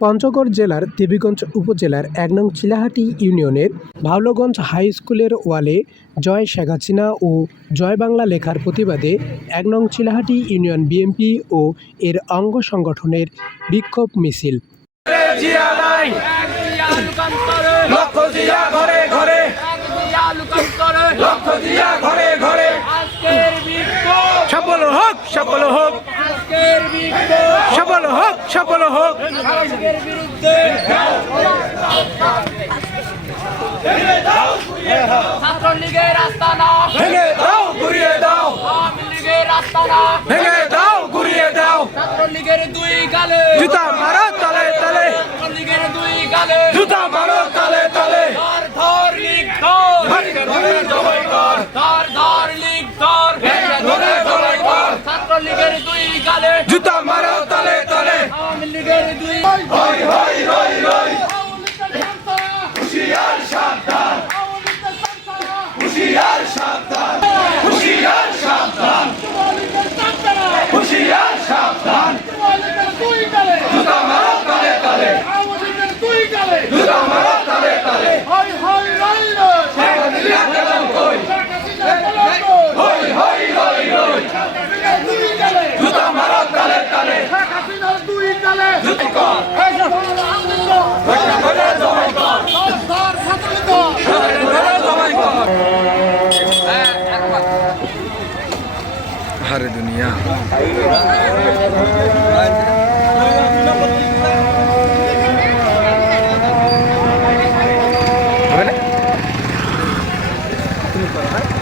পঞ্চগড় জেলার দেবীগঞ্জ উপজেলার এক নং চিলাহাটি ইউনিয়নের ভাওলগঞ্জ হাই স্কুলের ওয়ালে জয় শেখ হাসিনা ও জয় বাংলা লেখার প্রতিবাদে এক নং চিলাহাটি ইউনিয়ন বিএনপি ও এর অঙ্গ সংগঠনের বিক্ষোভ মিছিল। সফল হোক সফল হোক। সফল হোক। হোক। ছাত্রলীগের রাস্তা না ভেঙে দাও ঘুরিয়ে দাও। আওয়ামী লীগের রাস্তা না हर दुनिया হবে না? তুমি করো হ্যাঁ